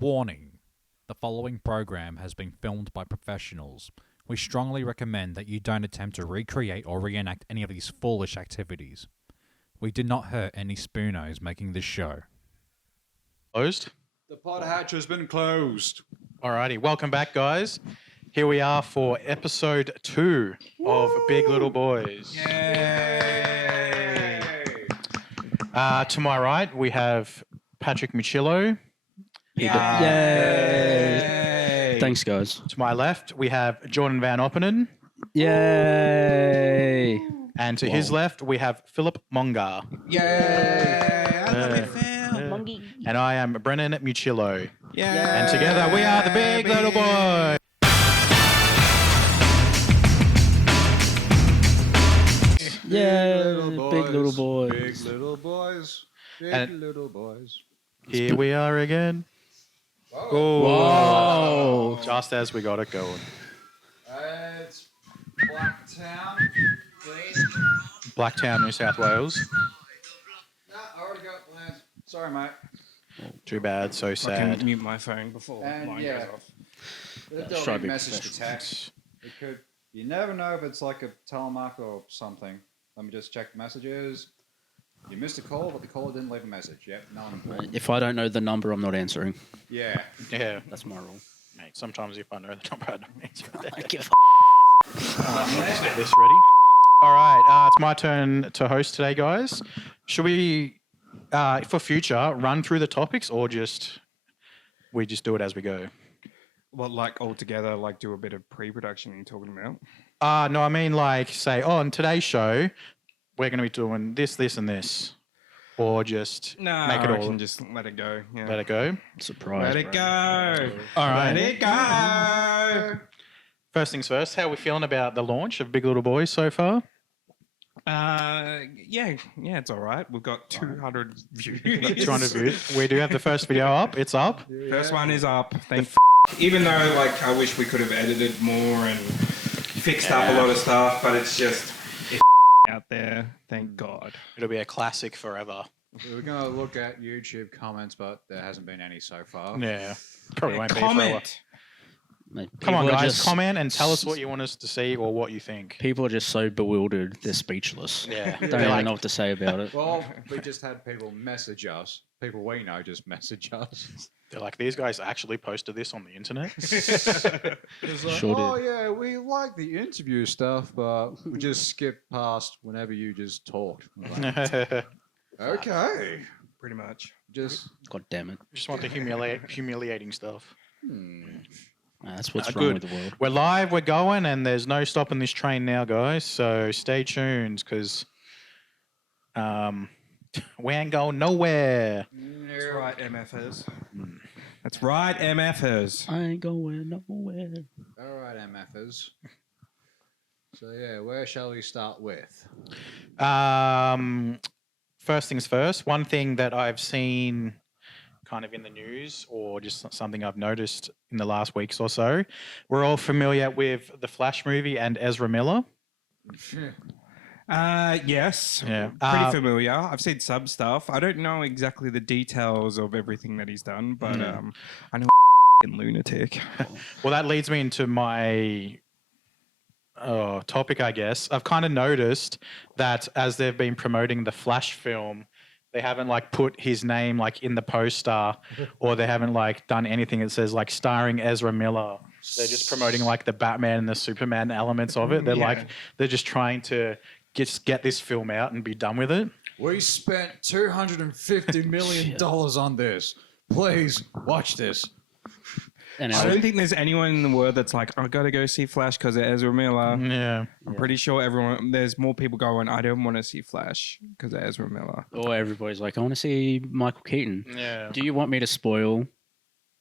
Warning: the following program has been filmed by professionals. We strongly recommend that you don't attempt to recreate or reenact any of these foolish activities. We did not hurt any spoonos making this show. Closed. The pod hatch has been closed. Alrighty, welcome back, guys. Here we are for episode 2 of Big Little Boys. Yay! To my right, we have Patrick Michillo. Yay! Thanks, guys. To my left, we have Jordan Van Oppenen. Yay! And to his left, we have Philip Mongar. Yay! I love it, Phil. And I am Brennan Michillo. Yay! And together we are the Big Little Boys. Yeah, big little boys. Big little boys. Big And- little boys. Here we are again. Whoa! Just as we got it going. It's Blacktown. Blacktown, New South Wales. No, I already got plans. Sorry, mate. Too bad, so I sad. can mute my phone before And mine yeah. goes off. Don't try leave to be message to professional. text. It could. You never know if it's like a telemark or something. Let me just check the messages. You missed a call, but the caller didn't leave a message. Yep, no one important. If I don't know the number, I'm not answering. Yeah. Yeah, That's my rule. mate. Sometimes if I know the number, I don't answer it. I give Let's get this ready. All right, it's my turn to host today, guys. Should we, for future, run through the topics or we just do it as we go? Well, like all together, like do a bit of pre-production you're talking about. No, I mean like say, on today's show, we're going to be doing this, this, and this, or just No, make it I all. can just let it go. Yeah. Let it go. Surprise. Let it go. All right. Let it go. First things first. How are we feeling about the launch of Big Little Boys so far? Yeah, it's all right. We've got 200 views. 200 views. We do have the first video up. It's up. First one is up. Thank Even though, like, I wish we could have edited more and fixed up a lot of stuff, but it's just it's out there. Thank God. It'll be a classic forever. We're going to look at YouTube comments, but there hasn't been any so far. Yeah. Probably won't be for a while. Comment. Mate, Come on, people are guys. just- Comment and tell us what you want us to see or what you think. People are just so bewildered, they're speechless. Yeah. Don't They're even like- know what to say about it. Well, we just had people message us. People we know just message us. They're like, these guys actually posted this on the internet. It's like, Sure did. oh yeah, we like the interview stuff, but we just skipped past whenever you just talked. I'm like, okay, Pretty much. just God damn it. Just want the humiliating stuff. That's what's Ah, wrong good. with the world. We're live, we're going, and there's no stopping this train now, guys. So stay tuned because we ain't going nowhere. That's right, MFers. That's right, MFers. I ain't going nowhere. all right, MFers. So yeah, where shall we start with? First things first, one thing that I've seen kind of in the news or just something I've noticed in the last weeks or so, we're all familiar with the Flash movie and Ezra Miller. Yes. Yeah. Pretty familiar. I've seen some stuff. I don't know exactly the details of everything that he's done, but I know lunatic. Well, that leads me into my topic, I guess. I've kind of noticed that as they've been promoting the Flash film, they haven't like put his name like in the poster, or they haven't like done anything that says like starring Ezra Miller. They're just promoting like the Batman and the Superman elements of it. They're they're just trying to get this film out and be done with it. We spent $250 million on this. Please watch this. And I don't think there's anyone in the world that's like, I gotta go see Flash because of Ezra Miller. Yeah. I'm pretty sure there's more people going, I don't want to see Flash because of Ezra Miller. or everybody's like, I want to see Michael Keaton. Yeah. Do you want me to spoil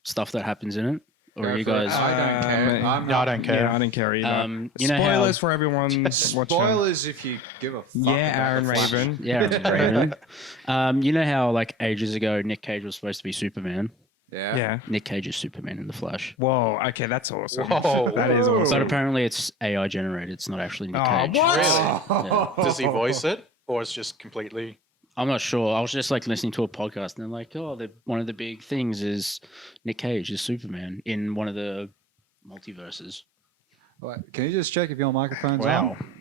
stuff that happens in it? Or Go are you for it. guys... I don't care. No, No, I don't care. Yeah, I don't care either. you know how- Spoilers for everyone watching. Spoilers if you give a fuck. Yeah, about Aaron the Flash. Raven. Yeah, Raven. You know how like ages ago Nick Cage was supposed to be Superman? Yeah. Yeah. Nick Cage is Superman in The Flash. Whoa. Okay, that's awesome. Whoa. That is But awesome. apparently it's AI generated. It's not actually Nick Oh, Cage. what? Really? Does he voice it? Or it's just completely... I'm not sure. I was just like listening to a podcast, and they're like, "Oh, one of the big things is Nick Cage is Superman in one of the multiverses." Wait, can you just check if your microphone's Wow. on?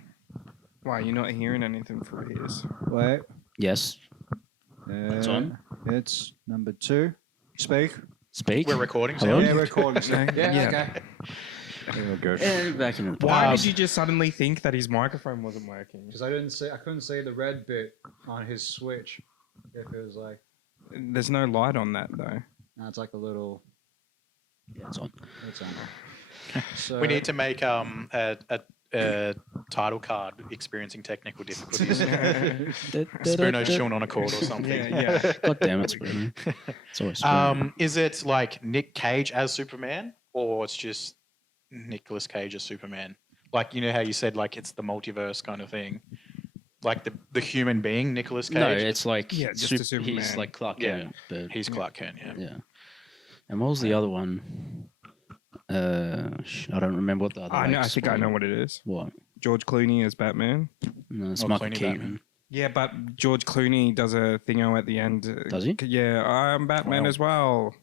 Why, you're not hearing anything through his? Wait. Yes, It's on. It's number 2. Speak. speak. We're recording, Hello? so Yeah, recording. Yeah. Okay. There we go. And back in the Why Um, did you just suddenly think that his microphone wasn't working? Because I couldn't see the red bit on his switch. If it was like, There's no light on that though. no, it's like a little. Yeah, it's on. It's on. So we need to make a title card experiencing technical difficulties. Spoono's chewing on a cord or something. Yeah. God damn it, Spoono. It's always Spoono. Is it like Nick Cage as Superman, or it's just Nicolas Cage as Superman? Like, you know how you said like it's the multiverse kind of thing, like the human being Nicolas Cage. No, it's like Yeah, just a Superman. he's like Clark Yeah. Kent, but He's Clark Kent. Yeah. yeah. And what was the other one? I don't remember what the other. I know. I like, think I spoiler- know what it is. What? George Clooney as Batman. No, it's Oh, Michael Clooney Keaton. Batman. Yeah, but George Clooney does a thingo at the end. Does he? Yeah, I'm Batman Wow. as well.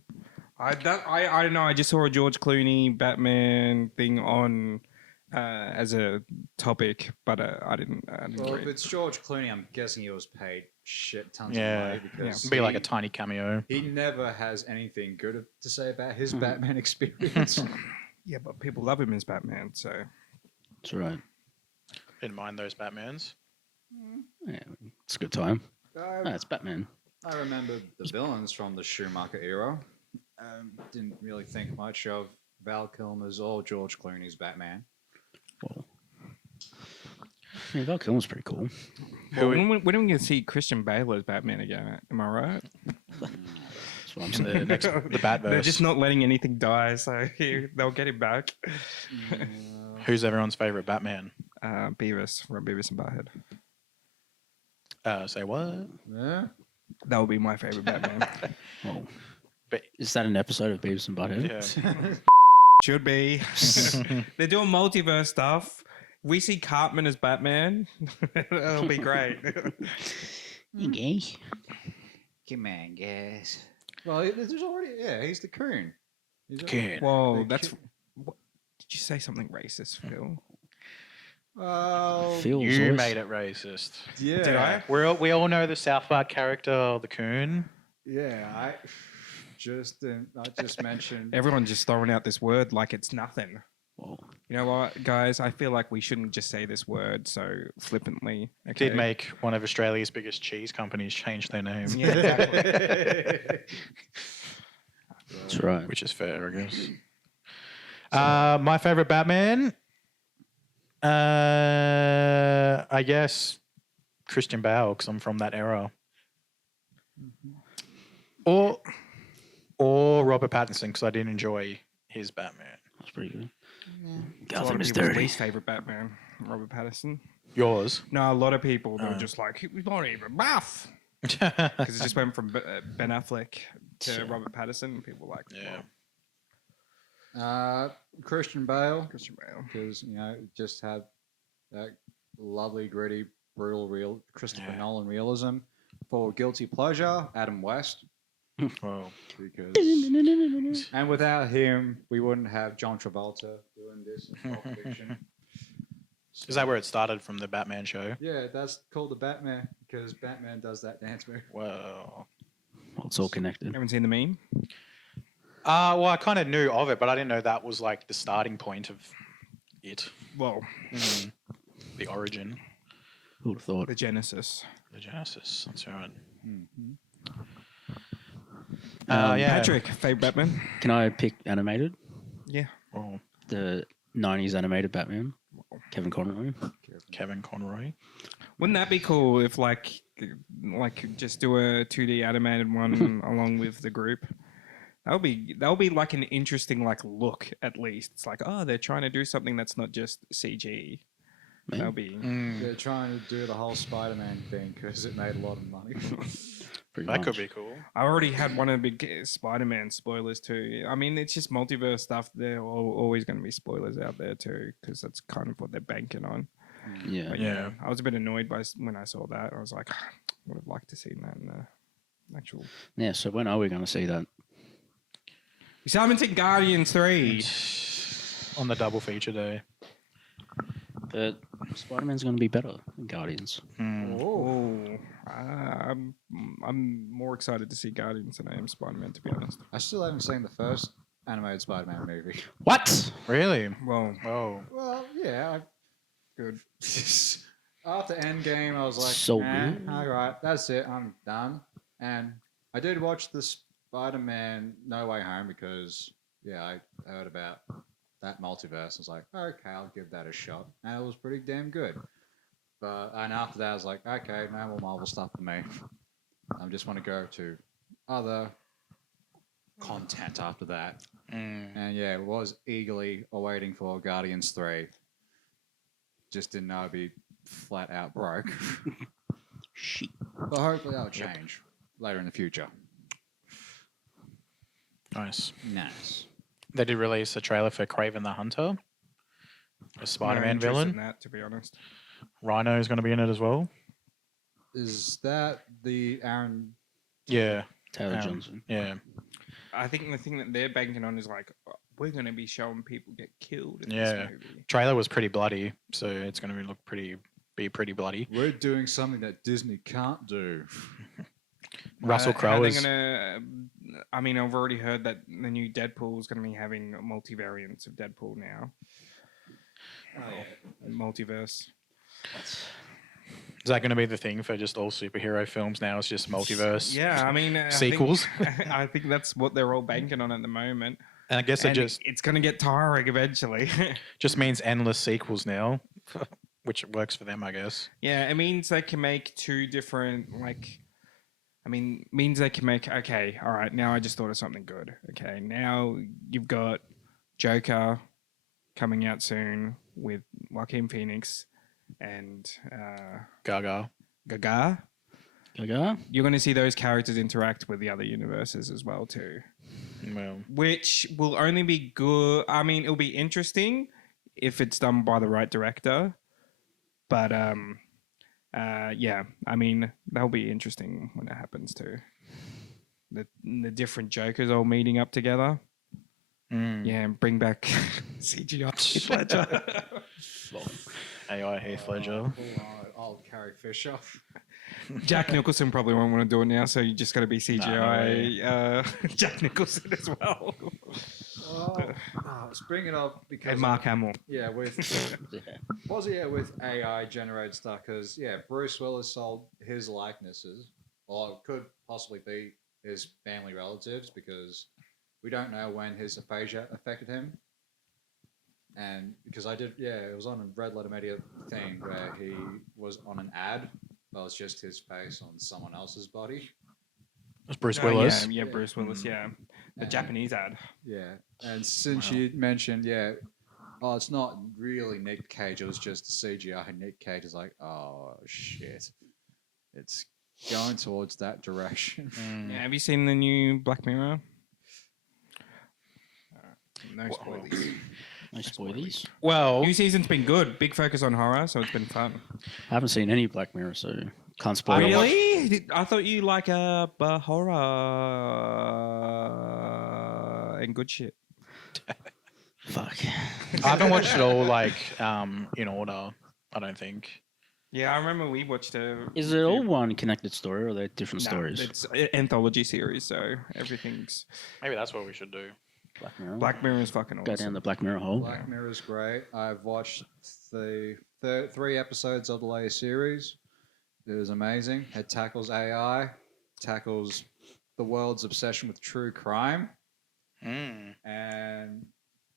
I don't know. I just saw a George Clooney Batman thing on as a topic, but I didn't. Well, if read. it's George Clooney, I'm guessing he was paid shit tons Yeah. of money because It'd be like a tiny cameo. he never has anything good to say about his Batman experience. Yeah, but people love him as Batman, so That's right. Didn't mind those Batmans. Yeah, it's a good time. I, No, it's Batman. I remember the villains from the Schumacher era. Didn't really think much of Val Kilmer's or George Clooney's Batman. Well, yeah, Val Kilmer's pretty cool. Well, when are we going to see Christian Bale as Batman again? Am I right? That's what I'm In saying. the next the They're Batverse. just not letting anything die, so they'll get him back. Who's everyone's favorite Batman? Beavis from Beavis and Butthead. Say what? Yeah. That would be my favorite Batman. Well, But- is that an episode of Beavis and Butthead? Yeah. Should be. They're doing multiverse stuff. We see Cartman as Batman. It'll be great. Okay. Come on, guys. Well, there's already, he's the coon. He's Coon. Whoa, The that's. coon. What, did you say something racist, Phil? Oh, Feels You always- made it racist. yeah. Did I? We all know the South Park character, the Coon. Yeah, I just mentioned. Everyone's just throwing out this word like it's nothing. Well, You know what, guys? I feel like we shouldn't just say this word so flippantly. Okay? Did make one of Australia's biggest cheese companies change their name, Yeah, exactly. that's right. which is fair, I guess. My favorite Batman, I guess Christian Bale, because I'm from that era. Or Robert Pattinson, because I didn't enjoy his Batman. That's pretty good. It's a lot Gotham of is people's dirty. least favorite Batman, Robert Pattinson. Yours? No, a lot of people they're just like, he's not even buff. Because it just went from Ben Affleck to Robert Pattinson. People were like, Yeah. well, Christian Bale, Christian Bale. because just had that lovely, gritty, brutal, real Christopher Yeah. Nolan realism. For guilty pleasure, Adam West, Well, because and without him, we wouldn't have John Travolta doing this in Pulp Fiction. is that where it started from, the Batman show? Yeah, that's called the Batman because Batman does that dance move. Well, Well, it's all connected. Haven't seen the meme? well, I kind of knew of it, but I didn't know that was like the starting point of it, Well, the origin, Who would have thought? the Genesis. the Genesis. That's right. Yeah. Yeah. Patrick, favorite Batman? Can I pick animated? Yeah. Well, The 90s animated Batman? Kevin Conroy? Kevin Conroy. Wouldn't that be cool if like just do a 2D animated one along with the group? That would be like an interesting like look at least. It's like, oh, they're trying to do something that's not just CG. Man. That would be They're trying to do the whole Spider-Man thing because it made a lot of money. Pretty That much. could be cool. I already had one of the big Spider-Man spoilers too. I mean, it's just multiverse stuff. There are always going to be spoilers out there too, because that's kind of what they're banking on. Yeah. But Yeah. I was a bit annoyed by when I saw that. I was like, would have liked to see that in the actual. Yeah, so when are we going to see that? We still haven't seen Guardians 3. On the double feature day. But Spider-Man's going to be better than Guardians. Oh, I'm more excited to see Guardians than I am Spider-Man, to be honest. I still haven't seen the first animated Spider-Man movie. What? Really? Well, Oh. Well, yeah, good. After Endgame, I was like, So nah, good. all right, that's it, I'm done. And I did watch the Spider-Man No Way Home because, yeah, I heard about that multiverse. I was like, okay, I'll give that a shot. And it was pretty damn good. And after that, I was like, okay, no more Marvel stuff for me. I just want to go to other content after that. And yeah, was eagerly awaiting for Guardians 3. Just didn't know I'd be flat out broke. Shit. But hopefully that'll change later in the future. Nice. Nice. They did release a trailer for Kraven the Hunter, a Spider-Man no interest villain. in that, to be honest. Rhino is going to be in it as well. Is that the Aaron? Yeah. Taylor Johnson. Yeah. I think the thing that they're banking on is like, we're going to be showing people get killed in Yeah. this movie. Trailer was pretty bloody, so it's going to be pretty bloody. We're doing something that Disney can't do. Russell How Crowe they is. gonna? I mean, I've already heard that the new Deadpool is going to be having multivariants of Deadpool now. Multiverse. Is that going to be the thing for just all superhero films now? It's just multiverse. Yeah, I mean, Sequels? I think that's what they're all banking on at the moment. And I guess And it's going to get tiring eventually. just means endless sequels now, which works for them, I guess. Yeah, it means they can make two different means they can make, okay, all right, now I just thought of something good. Okay, now you've got Joker coming out soon with Joaquin Phoenix and Gaga. Gaga. Gaga? You're going to see those characters interact with the other universes as well too, Well, which will only be good. I mean, it'll be interesting if it's done by the right director, but yeah, I mean, that'll be interesting when it happens too. The different Jokers all meeting up together. Yeah, and bring back CGI Heath Ledger. AI Heath Ledger. Old Carrie Fisher. Jack Nicholson probably won't want to do it now, so you just got to be CGI Jack Nicholson as well. Let's bring it up because And Mark Hamill. yeah, with with AI generated stuff because Bruce Willis sold his likenesses, or it could possibly be his family relatives because we don't know when his aphasia affected him. And because it was on a Red Letter Media thing where he was on an ad, but it was just his face on someone else's body. It's Bruce Oh, Willis. Yeah, Bruce Willis, yeah. The And- Japanese ad. Yeah, and since you mentioned, it's not really Nick Cage, it was just CGI. Nick Cage is like, oh shit, it's going towards that direction. Yeah, have you seen the new Black Mirror? No spoilers. No spoilers. Well, New season's been good. Big focus on horror, so it's been fun. I haven't seen any Black Mirror, so can't spoil it. Really? I thought you like horror and good shit. Fuck. I haven't watched it all in order. I don't think. Yeah, I remember we watched a. Is it all one connected story or are they different No, stories? it's an anthology series, so everything's. Maybe that's what we should do. Black Mirror. Black Mirror is fucking awesome. Go down the Black Mirror hole. Black Mirror is great. I've watched the 3 episodes of the latest series. It is amazing. It tackles AI, tackles the world's obsession with true crime, and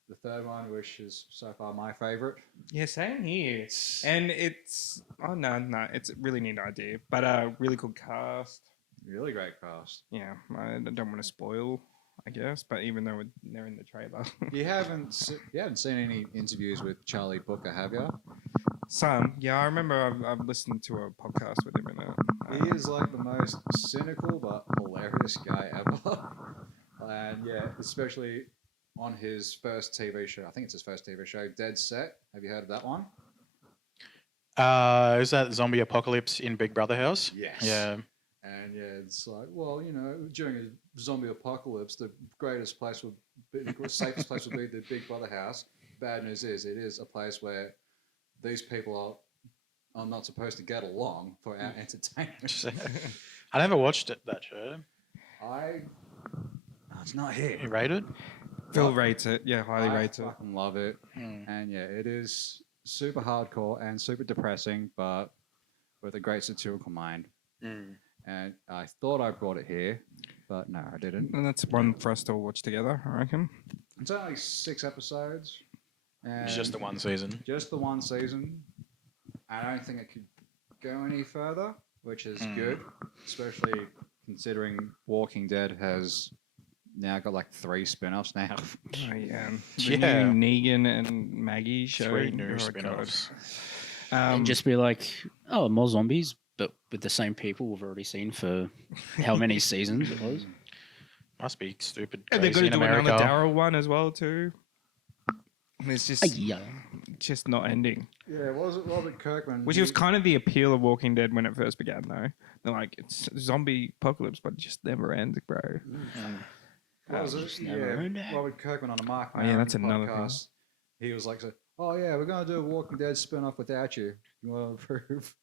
the third one, which is so far my favorite. Yeah, same here. And it's it's a really neat idea, but really good cast. Really great cast. Yeah, I don't want to spoil, I guess, but even though they're in the trailer, You haven't seen any interviews with Charlie Booker, have you? some. Yeah, I remember I've listened to a podcast with him in it. He is like the most cynical but hilarious guy ever. And especially on his first TV show. I think it's his first TV show, Dead Set. Have you heard of that one? Is that zombie apocalypse in Big Brother house? Yes. Yeah. And yeah, it's like, well, during a zombie apocalypse, the greatest place would be, the safest place would be the Big Brother house. Bad news is, it is a place where these people are not supposed to get along for our entertainment. I never watched that show. It's not here. You rate it? Phil rates it. Yeah, highly I rates it. fucking love it. And yeah, it is super hardcore and super depressing, but with a great satirical mind. And I thought I brought it here, but no, I didn't. And that's one for us to watch together, I reckon. It's only 6 episodes. And It's just the one season. Just the one season. I don't think it could go any further, which is good, especially considering Walking Dead has now got like 3 spin-offs now. Oh, yeah. The Yeah. new Negan and Maggie show. 3 new God. spin-offs. And just be like, oh, more zombies, but with the same people we've already seen for how many seasons it was. Must be stupid And they're crazy going to in do another America. Daryl one as well, too. And it's Yeah. just not ending. Yeah, what was it, Robert Kirkman? Which was kind of the appeal of Walking Dead when it first began, though. They're like, it's zombie apocalypse, but it just never ends, bro. What was it? Yeah, Robert Kirkman on a Mark Oh, yeah, Maron that's another thing. podcast. He was like, oh yeah, we're going to do a Walking Dead spin-off without you. You want to approve?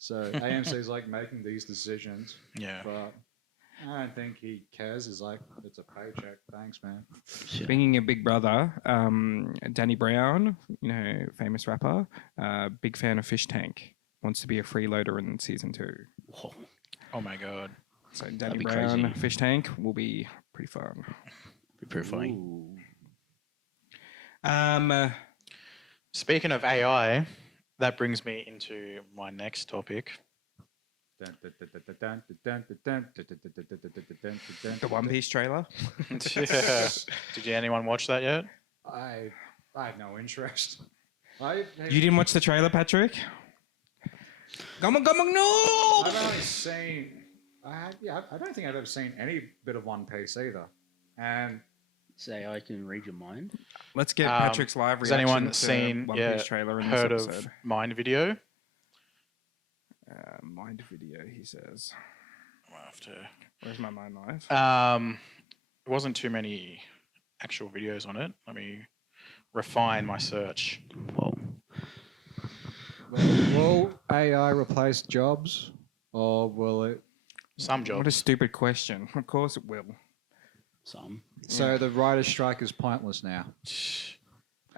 So AMC's like making these decisions, Yeah. but I don't think he cares. He's like, it's a paycheck. Thanks, man. Speaking of Big Brother, Danny Brown, famous rapper, big fan of Fish Tank, wants to be a freeloader in season 2. Whoa. Oh my god. So Danny That'd be Brown, crazy. Fish Tank will be pretty fun. Be pretty funny. Speaking of AI, that brings me into my next topic. The One Piece trailer. Yeah. Did anyone watch that yet? I have no interest. You didn't watch the trailer, Patrick? Come on, no! I've only seen. I don't think I've ever seen any bit of One Piece either. And Say I can read your mind. Let's get Patrick's live Has reaction anyone to seen, One yeah, Piece trailer in heard this of episode. Mind Video? Mind video, he says. I'll have to. Where's my mind live? There wasn't too many actual videos on it. Let me refine my search. Whoa. will AI replace jobs, or will it? Some What a jobs. stupid question. Of course it will. Some. So the writer's strike is pointless now.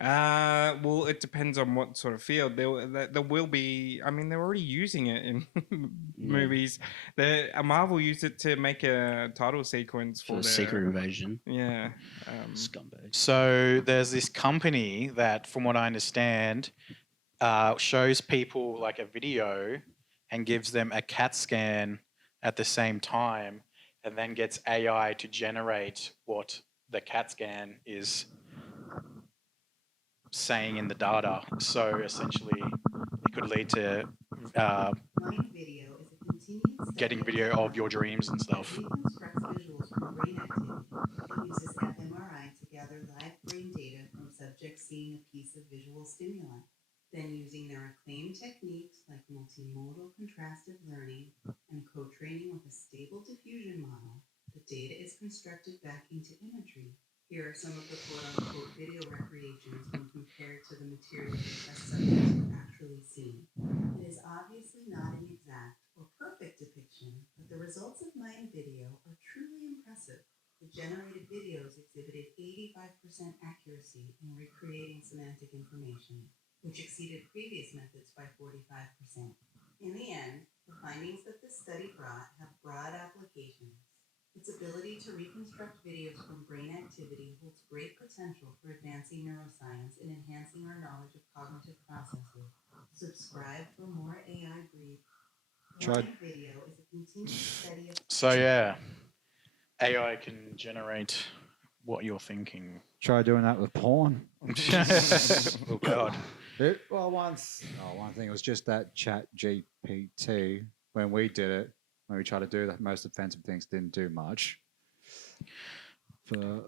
Well, it depends on what sort of field. There will be. I mean, they're already using it in movies. Marvel used it to make a title sequence For for the their, Secret Invasion. Yeah. Scumbag. So there's this company that, from what I understand, shows people like a video and gives them a CAT scan at the same time, and then gets AI to generate what the CAT scan is saying in the data. So essentially, it could lead to Mind video is a continuous getting video of your dreams and stuff. reconstructs visuals from brain activity. It uses fMRI to gather live brain data from subjects seeing a piece of visual stimuli. Then, using their acclaimed techniques like multimodal contrastive learning and co-training with a stable diffusion model, the data is constructed back into imagery. Here are some of the quote-unquote video recreations when compared to the material the test subjects were actually seeing. It is obviously not an exact or perfect depiction, but the results of Mind Video are truly impressive. The generated videos exhibited 85% accuracy in recreating semantic information, which exceeded previous methods by 45%. In the end, the findings that this study brought have broad applications. Its ability to reconstruct videos from brain activity holds great potential for advancing neuroscience and enhancing our knowledge of cognitive processes. Subscribe for more AI brief. Mind Video is a continuous study of So yeah, AI can generate what you're thinking. Try doing that with porn. Oh god. One thing was just that Chat GPT. When we did it, when we tried to do the most offensive things, didn't do much.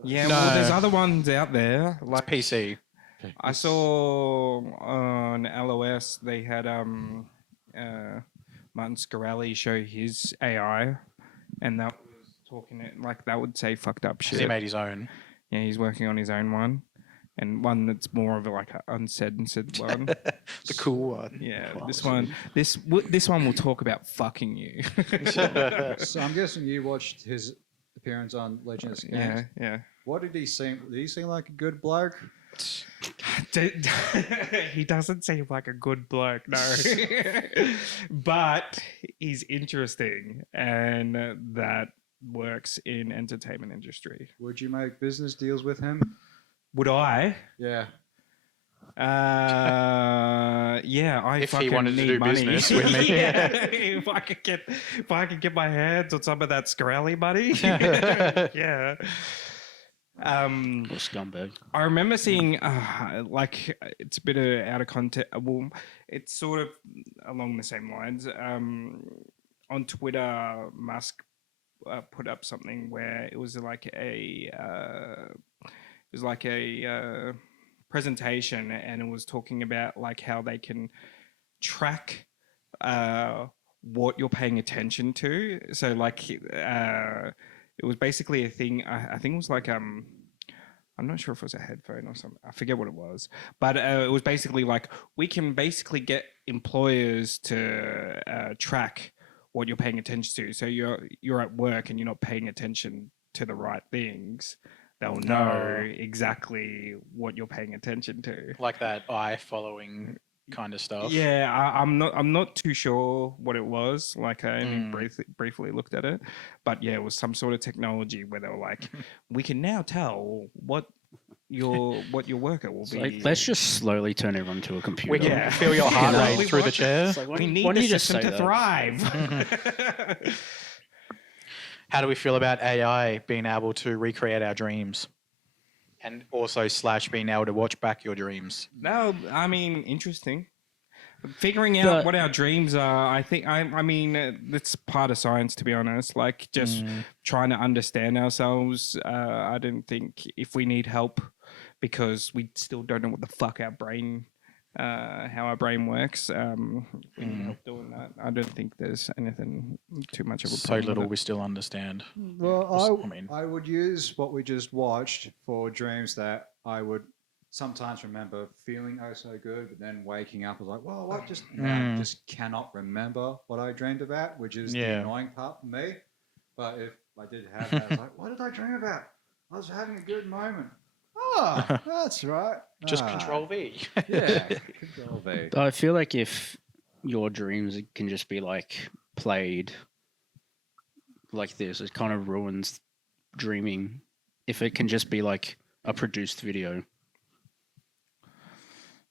Yeah, No. well, there's other ones out there. It's Like PC. Okay. I saw on LOS they had Martin Scarelli show his AI, and that was talking it like that would say fucked up Has he shit. made his own? Yeah, he's working on his own one, and one that's more of a, like an uncensored one. The cool one. Yeah, Quality. this one will talk about fucking you. So I'm guessing you watched his appearance on Legend of Scams. yeah, yeah. What did he seem? Did he seem like a good bloke? He doesn't seem like a good bloke, no. But he's interesting, and that works in entertainment industry. Would you make business deals with him? Would I? Yeah. Yeah, I If he fucking wanted to need do money. business with me. Yeah, if I could get my hands on some of that Scarelli money. Yeah. Or scumbag. I remember seeing, like, it's a bit out of context. Well, it's sort of along the same lines. On Twitter, Musk put up something where it was like a presentation, and it was talking about like how they can track what you're paying attention to. So like, it was basically a thing. I think it was like I'm not sure if it was a headphone or something. I forget what it was, but it was basically like we can basically get employers to track what you're paying attention to. So you're at work and you're not paying attention to the right things. They'll know exactly what you're paying attention to. Like that eye following kind of stuff. Yeah, I'm not too sure what it was. Like I only briefly looked at it, but yeah, it was some sort of technology where they were like, we can now tell what your worker will It's be. like, let's just slowly turn everyone to a computer. We can Yeah. feel your heart You know, rate we through the want- chair. It's like, we need why the don't you just system say to that? thrive. How do we feel about AI being able to recreate our dreams? And also / being able to watch back your dreams. No, I mean, interesting. Figuring out But- what our dreams are, I think. I mean, it's part of science, to be honest. Like just trying to understand ourselves. I don't think if we need help because we still don't know what the fuck our brain, how our brain works. If we need help doing that. I don't think there's anything too much of a So problem. little with we still understand. Well, I mean- I would use what we just watched for dreams that I would sometimes remember feeling oh so good, but then waking up I was like, well, what I just cannot remember what I dreamed about, which is the Yeah. annoying part for me. But if I did have that, I was like, what did I dream about? I was having a good moment. Oh, that's right. Just Ah, Control V. Yeah, Control V. But I feel like if your dreams can just be like played like this, it kind of ruins dreaming. If it can just be like a produced video,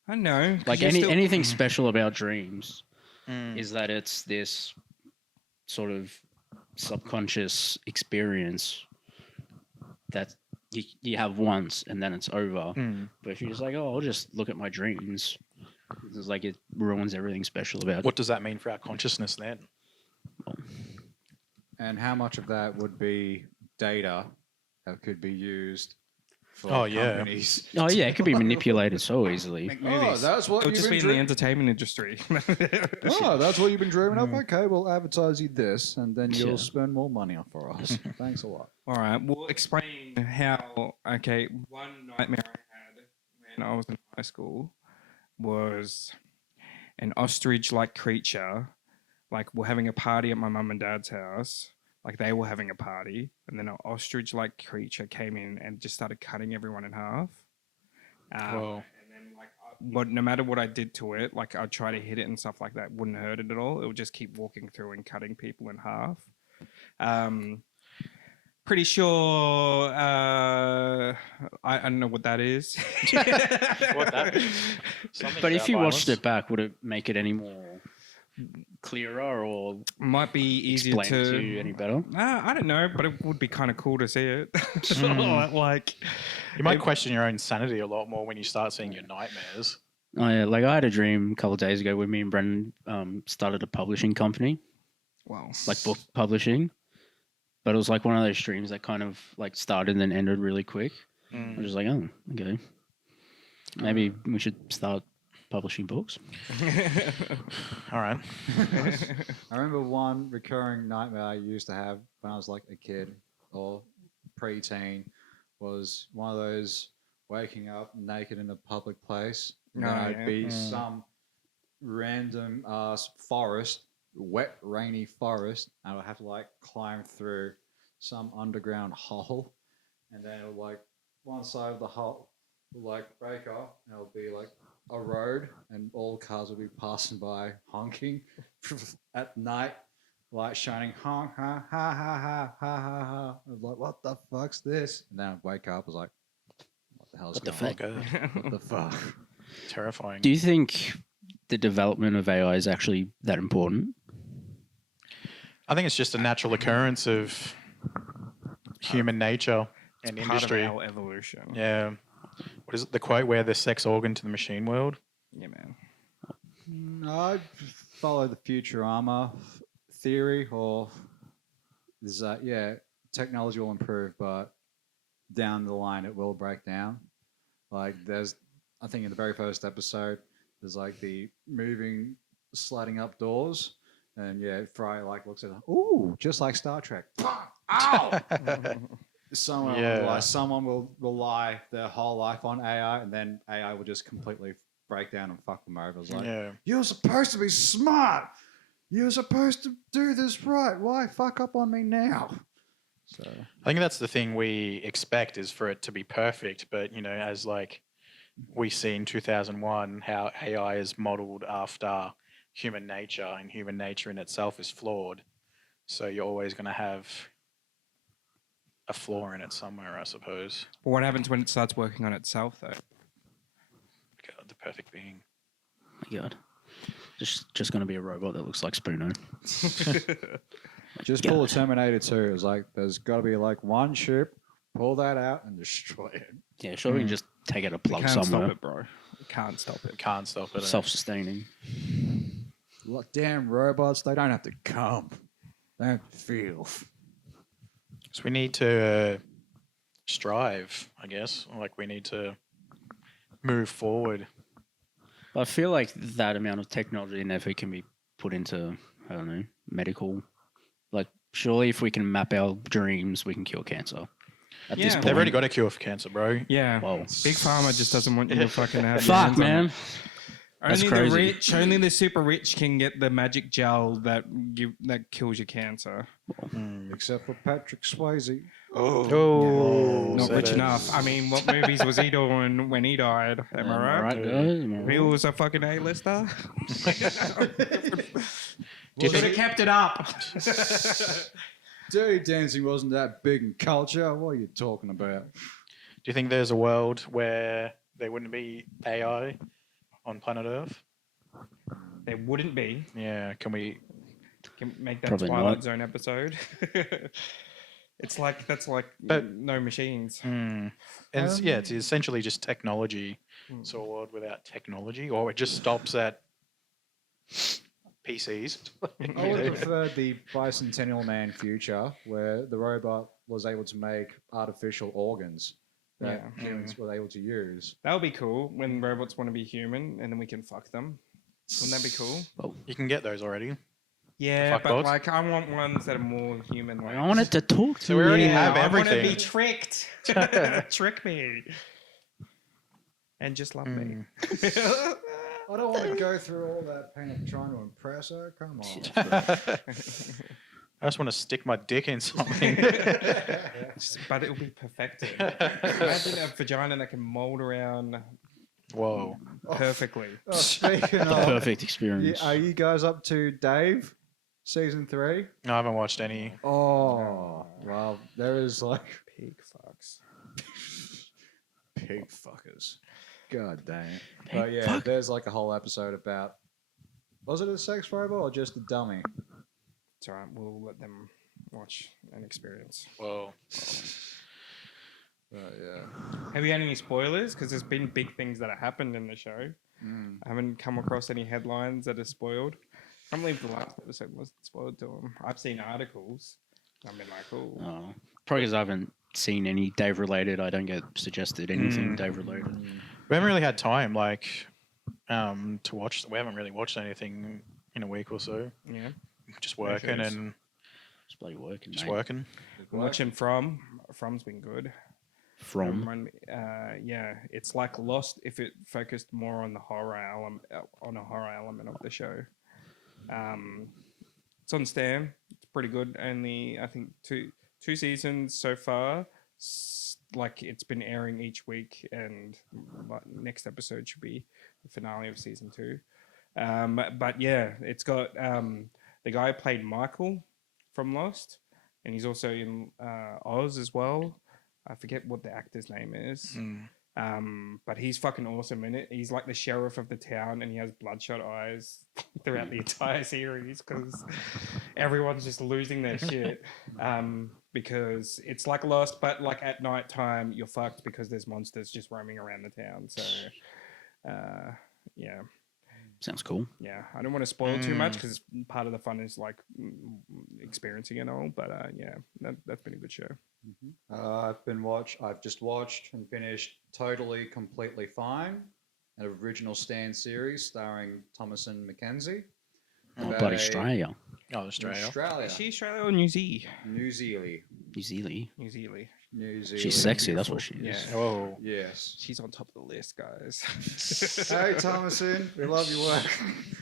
I don't know. 'cause like you're still- anything special about dreams Mm. is that it's this sort of subconscious experience that you have once and then it's over. Mm. But if you're just like, oh, I'll just look at my dreams, it's like it ruins everything special about What does that mean for our consciousness then? And how much of that would be data that could be used for Oh, yeah. companies? it. Oh yeah, it could be manipulated so easily. Make Oh, movies. that's what It'll you've just been be in the dreaming. entertainment industry. Oh, that's what you've been dreaming of? Okay, we'll advertise you this, and then you'll Yeah. spend more money for us. Thanks a lot. All right, we'll explain how. Okay, one nightmare I had when I was in high school was an ostrich-like creature. Like we're having a party at my mum and dad's house. Like they were having a party, and then an ostrich-like creature came in and just started cutting everyone in half. Whoa. And then like, no matter what I did to it, like I'd try to hit it and stuff like that, wouldn't hurt it at all. It would just keep walking through and cutting people in half. Pretty sure I don't know what that is. What that is? Something But if about you watched violence. it back, would it make it any more clearer or Might be easier explain it to you any better? I don't know, but it would be kind of cool to see it. Like, You might question your own sanity a lot more when you start seeing your nightmares. Oh yeah, like I had a dream a couple of days ago where me and Brendan started a publishing company, well, like book publishing. But it was like one of those dreams that kind of like started and then ended really quick. I was just like, oh, okay. Maybe we should start publishing books. All right. I remember one recurring nightmare I used to have when I was like a kid or preteen was one of those waking up naked in a public place. And then Oh, I'd yeah. be some random forest, wet, rainy forest, and I'd have to like climb through some underground hole. And then it'll like one side of the hole will like break off and it'll be like a road and all cars will be passing by honking at night, light shining, honk, ha, ha, ha, ha, ha, ha, ha. I was like, what the fuck's this? And then I'd wake up, I was like, what the hell's What the going fuck? on? What the fuck? Terrifying. Do you think the development of AI is actually that important? I think it's just a natural occurrence of human nature and Part industry. of our evolution. Yeah. What is it? The quote where the sex organ to the machine world? Yeah, man. I'd follow the Futurama theory, or is that technology will improve, but down the line it will break down. Like I think in the very first episode, there's like the moving, sliding up doors, and Fry like looks at it, ooh, just like Star Trek. Ow! Someone will rely their whole life on AI, and then AI will just completely break down and fuck them over. It's like, Yeah. you're supposed to be smart. You're supposed to do this right. Why fuck up on me now? So I think that's the thing we expect is for it to be perfect. But, as like we see in 2001, how AI is modeled after human nature and human nature in itself is flawed. So you're always going to have a flaw in it somewhere, I suppose. But what happens when it starts working on itself, though? God, the perfect being. My God. Just going to be a robot that looks like Spoono. just pull a Terminator 2. It's like there's got to be like one ship, pull that out and destroy it. Yeah, sure, we can just take out a We plug can't somewhere. stop it, bro. We can't stop it. Can't stop it. Self-sustaining. Like, damn robots, they don't have to come. They have to feel. So we need to strive, I guess. Like we need to move forward. I feel like that amount of technology and effort can be put into, I don't know, medical. Like, surely if we can map our dreams, we can cure cancer. At this Yeah. point. They've already got a cure for cancer, bro. Yeah. Whoa. Big Pharma just doesn't want you to fucking have your Fuck, hands on it. man. That's Only crazy. the rich, only the super rich can get the magic gel that kills your cancer. Except for Patrick Swayze. Oh, Not so rich it enough. is. I mean, what movies was he doing when he died? Am I right? guys? Am I He right? was a fucking A-lister. Do you Should have think, kept it up. Dirty Dancing wasn't that big in culture. What are you talking about? do you think there's a world where there wouldn't be AI on planet Earth? There wouldn't be. Yeah, can we? Can we make that Probably Twilight not. Zone episode. That's like But- no machines. And it's essentially just technology. So a world without technology, or it just stops at PCs. I would have preferred the Bicentennial Man future where the robot was able to make artificial organs that Yeah. humans were able to use. That would be cool when robots want to be human and then we can fuck them. Wouldn't that be cool? You can get those already. Yeah, fuck but bots? like I want ones that are more human. Like I wanted to talk to So we already you. have I want to everything. be tricked. Trick me. And just love me. I don't want to go through all that pain of trying to impress her. Come on. I just want to stick my dick in something. But it'll be perfected. Imagine a vagina that can mold around Whoa. perfectly. Oh, speaking The of, perfect experience. are you guys up to Dave? Season 3? No, I haven't watched any. Oh, well, there is like Pig fucks. pig fuckers. God damn it. But yeah, fuck. there's like a whole episode about. Was it a sex robot or just a dummy? It's alright, we'll let them watch and experience. Whoa. Yeah. Have you had any spoilers? Because there's been big things that have happened in the show. I haven't come across any headlines that are spoiled. I can't believe the last episode was spoiled to them. I've seen articles. I've been like, oh. Probably because I haven't seen any Dave related. I don't get suggested anything Dave related. We haven't really had time, like, to watch. We haven't really watched anything in a week or so. Yeah. Just working shows. and It's bloody working, just mate. working. I'm watching From's been good. From Remind me, yeah, it's like Lost if it focused more on the horror element of the show. It's on Stan. It's pretty good. Only I think two seasons so far. Like it's been airing each week, and next episode should be the finale of season 2. But yeah, it's got the guy who played Michael from Lost, and he's also in Oz as well. I forget what the actor's name is. But he's fucking awesome in it. He's like the sheriff of the town, and he has bloodshot eyes throughout the entire series because everyone's just losing their shit. Because it's like Lost, but like at night time, you're fucked because there's monsters just roaming around the town. So, yeah. sounds cool. Yeah, I don't want to spoil too much because part of the fun is like experiencing it all. But yeah, that's been a good show. I've just watched and finished Totally Completely Fine, an original Stan series starring Thomasin McKenzie. Oh, bloody Australia. Oh, Australia. Australia. Is she Australia or New Zealand? New Zealand. New Zealand. New Zealand. New Zealand. She's sexy, that's what she is. Yeah. Oh, Yes. She's on top of the list, guys. Hey, Thomasin. We love your work.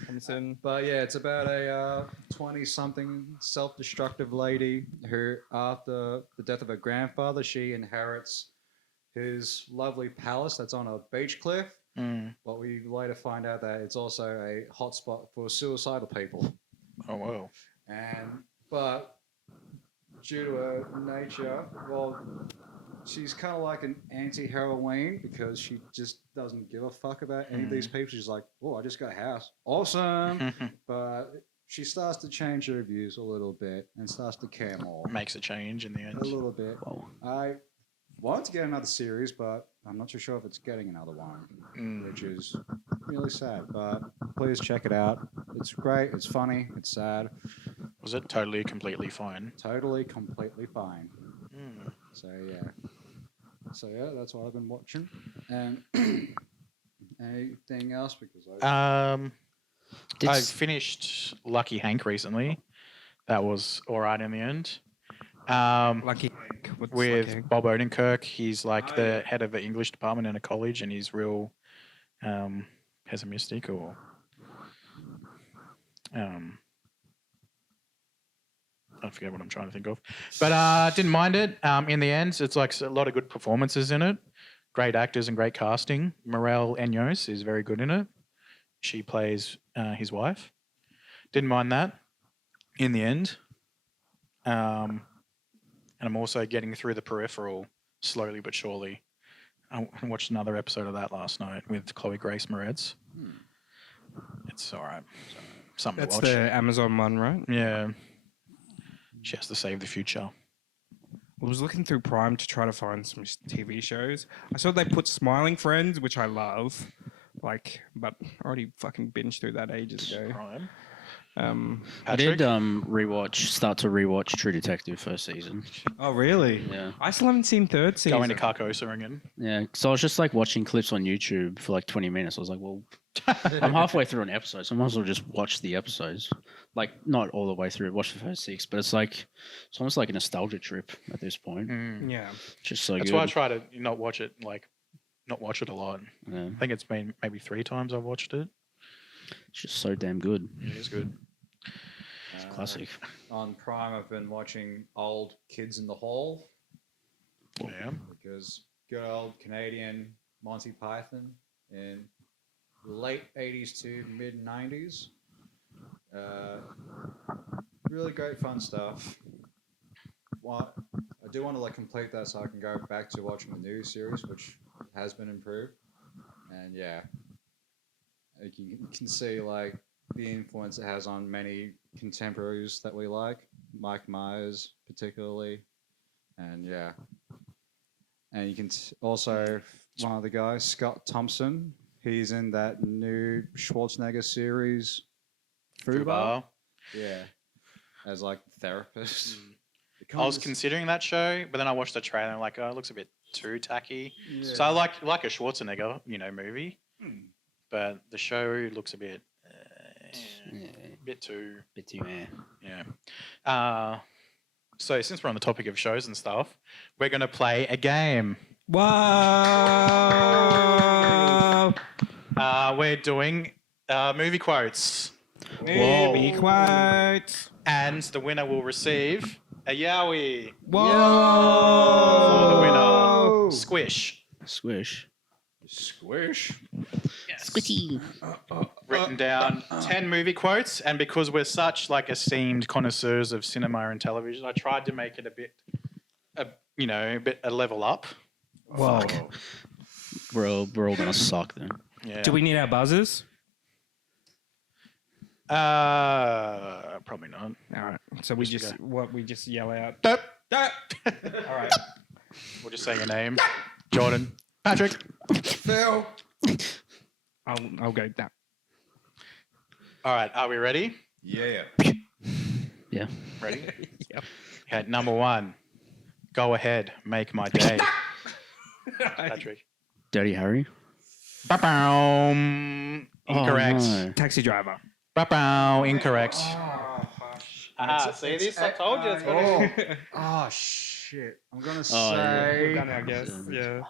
Thomasin. But yeah, it's about a 20-something self-destructive lady who, after the death of her grandfather, she inherits his lovely palace that's on a beach cliff. But we later find out that it's also a hotspot for suicidal people. oh, wow. But due to her nature, well, she's kind of like an anti-heroine because she just doesn't give a fuck about any of these people. She's like, oh, I just got a house. Awesome. But she starts to change her views a little bit and starts to care more. Makes a change in the end. A little bit. Whoa. I wanted to get another series, but I'm not too sure if it's getting another one, which is really sad. But please check it out. It's great. It's funny. It's sad. Was it totally, completely fine? Totally, completely fine. So yeah, that's what I've been watching. And anything else? Because I finished Lucky Hank recently. That was all right in the end. Lucky Hank. What's Lucky With Hank? Bob Odenkirk, he's like the head of the English department in a college, and he's real pessimistic or I forget what I'm trying to think of, but didn't mind it. In the end, it's like a lot of good performances in it, great actors and great casting. Morel Enyos is very good in it. She plays his wife. Didn't mind that. In the end, and I'm also getting through The Peripheral slowly but surely. I watched another episode of that last night with Chloe Grace Moretz. It's all right. Something That's to watch. the Amazon one, right? Yeah. She has to save the future. I was looking through Prime to try to find some TV shows. I saw they put Smiling Friends, which I love, but I already fucking binged through that ages ago. Right. I did start to rewatch True Detective first season. Oh, really? Yeah. I still haven't seen third season. Going to Carcosa again. Yeah, so I was just like watching clips on YouTube for like 20 minutes. I was like, well, I'm halfway through an episode, so I might as well just watch the episodes. Like, not all the way through, watch the first 6, but it's almost like a nostalgia trip at this point. Yeah. Just so That's good. why I try to not watch it a lot. Yeah. I think it's been maybe 3 times I've watched it. It's just so damn good. It is good. It's classic. On Prime, I've been watching Old Kids in the Hall Yeah. because good old Canadian Monty Python in late 80s to mid 90s. Really great fun stuff. Well, I do want to complete that so I can go back to watching the new series, which has been improved. And yeah, you can see the influence it has on many contemporaries that we like, Mike Myers particularly, and yeah. And you can also one of the guys, Scott Thompson. He's in that new Schwarzenegger series, Fubar. Yeah, as therapist. I was considering that show, but then I watched the trailer and I'm like, oh, it looks a bit too tacky. So I like a Schwarzenegger, movie, but the show looks a bit too. Bit too Yeah. So since we're on the topic of shows and stuff, we're going to play a game. Wow. We're doing movie quotes. Movie quotes. And the winner will receive a Yowie Whoa. for the winner. Squish. Squish. Squish. Squishy. Written down 10 movie quotes, and because we're such esteemed connoisseurs of cinema and television, I tried to make it a level up. Whoa. We're all gonna suck then. Yeah. Do we need our buzzers? Probably not. All right. So we Just just yell out. Nope. All right. We'll just say your name. Jordan. Patrick. Phil. I'll go that. All right. Are we ready? Yeah. Yeah. Ready? Yep. Okay. Number 1. Go ahead. Make my day. Patrick. Dirty Harry. Ba-boom. Incorrect. Oh, no. Taxi driver. Ba-bow. Incorrect. Oh, See this? I told you. It's gonna oh shit! I'm gonna Oh, say We've done our guess. Yeah.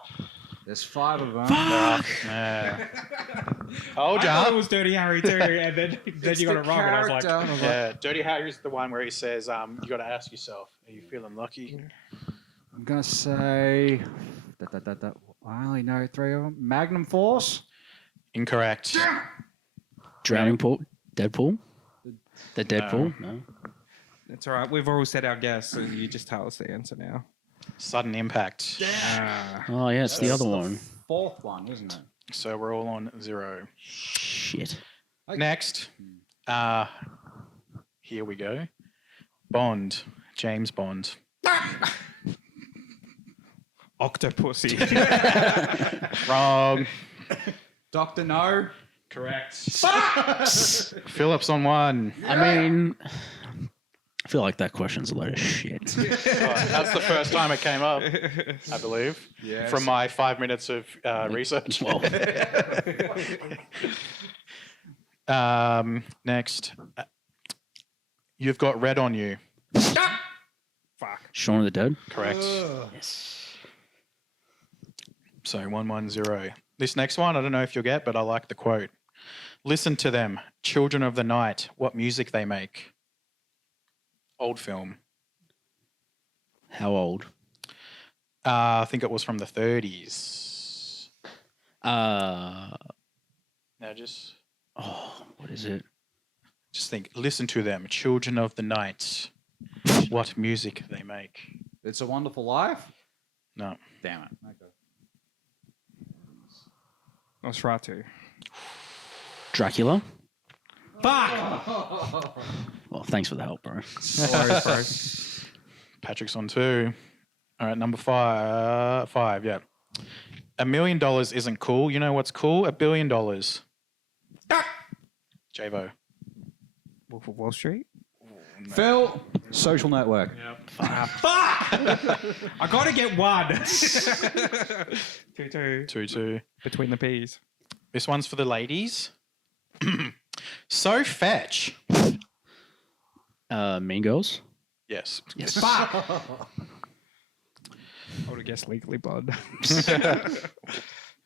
there's 5 of them. Yeah. Told I thought it ya. was Dirty Harry too, and then you got it wrong, and I was like, Yeah. Dirty Harry's the one where he says, you got to ask yourself, are you feeling lucky? I'm gonna say I only know 3 of them. Magnum Force. Incorrect. Drowning pool. Deadpool. The Deadpool. No. it's all right. We've all said our guess, so you just tell us the answer now. Sudden impact. Oh yeah, it's the other one. 4th one, isn't it? So we're all on 0. Shit. Next. Here we go. Bond. James Bond. Octopussy. Wrong. Doctor No. Correct. Phillips on 1. I mean, I feel like that question's a load of shit. That's the first time it came up, I believe, Yes. from my 5 minutes of research. Well, Next. You've got red on you. Fuck. Shaun of the Dead. Correct. Yes. So 1-1-0. This next one, I don't know if you'll get, but I like the quote. Listen to them, children of the night, what music they make. Old film. How old? I think it was from the 30s. Now just What is it? think, listen to them, children of the night, what music they make. It's a Wonderful Life. No. Damn it. Okay. Nosferatu. Dracula. Fuck. Well, thanks for the help, bro. Sorry, bro. Patrick's on 2. All right, number 5. Yeah. $1 million isn't cool. You know what's cool? $1 billion. Javo. Wolf of Wall Street. Phil. Social Network. Fuck! I gotta get one. 2-2. 2-2. Between the P's. This one's for the ladies. So fetch. Mean Girls. Yes. Yes. I would have guessed Legally Blonde.